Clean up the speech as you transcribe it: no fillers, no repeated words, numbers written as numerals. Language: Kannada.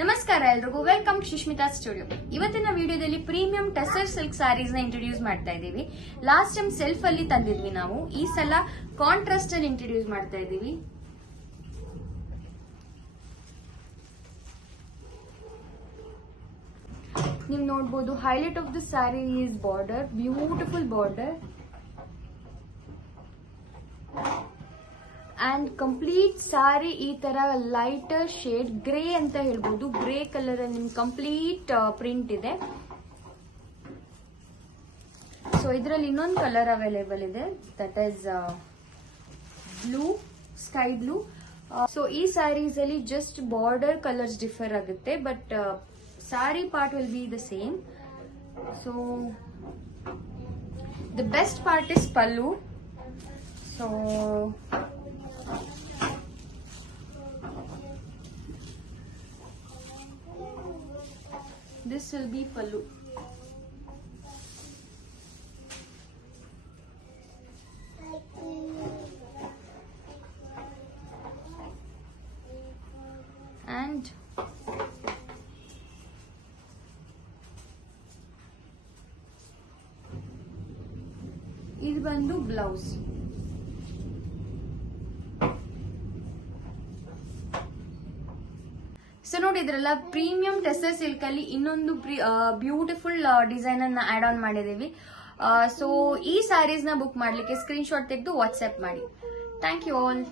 ನಮಸ್ಕಾರ ಎಲ್ರಿಗೂ, ವೆಲ್ಕಮ್ ಸುಷ್ಮಿತಾ ಸ್ಟುಡಿಯೋ. ಇವತ್ತಿನ ವಿಡಿಯೋದಲ್ಲಿ ಪ್ರೀಮಿಯಂ ಟಸರ್ ಸಿಲ್ಕ್ ಸ್ಯಾರೀಸ್ ನ ಇಂಟ್ರೊಡ್ಯೂಸ್ ಮಾಡ್ತಾ ಇದೀವಿ. ಲಾಸ್ಟ್ ಟೈಮ್ ಸೆಲ್ಫ್ ಅಲ್ಲಿ ತಂದಿದ್ವಿ ನಾವು, ಈ ಸಲ ಕಾಂಟ್ರಾಸ್ಟ್ ಅಲ್ಲಿ ಇಂಟ್ರೊಡ್ಯೂಸ್ ಮಾಡ್ತಾ ಇದೀವಿ. ನೀವು ನೋಡಬಹುದು, highlight of the sari is border, beautiful border and complete sari ಈ ತರ ಲೈಟರ್ ಶೇಡ್ ಗ್ರೇ ಅಂತ ಹೇಳ್ಬೋದು. ಗ್ರೇ ಕಲರ್ ಅಲ್ಲಿ ನಿಮ್ಗೆ ಕಂಪ್ಲೀಟ್ ಪ್ರಿಂಟ್ ಇದೆ. ಸೊ ಇದರಲ್ಲಿ ಇನ್ನೊಂದು ಕಲರ್ ಅವೈಲೇಬಲ್ ಇದೆ, that is blue, sky blue. So ಈ ಸ್ಯಾರೀಸ್ ಅಲ್ಲಿ ಜಸ್ಟ್ ಬಾರ್ಡರ್ ಕಲರ್ಸ್ ಡಿಫರ್ ಆಗುತ್ತೆ, but sari part will be the same. So the best part is pallu. So this will be pallu. And ಇದು ಬಂದು ಬ್ಲೌಸ್. ಸೊ ನೋಡಿದ್ರಲ್ಲ, ಪ್ರೀಮಿಯಂ ಟೆಸರ್ ಸಿಲ್ಕ್ ಅಲ್ಲಿ ಇನ್ನೊಂದು ಬ್ಯೂಟಿಫುಲ್ ಡಿಸೈನ್ ಅನ್ನ ಆಡ್ ಆನ್ ಮಾಡಿದೀವಿ. ಸೊ ಈ ಸ್ಯಾರೀಸ್ ನ ಬುಕ್ ಮಾಡ್ಲಿಕ್ಕೆ ಸ್ಕ್ರೀನ್ ಶಾಟ್ ತೆಗೆದು ವಾಟ್ಸ್ಆಪ್ ಮಾಡಿ. Thank you all.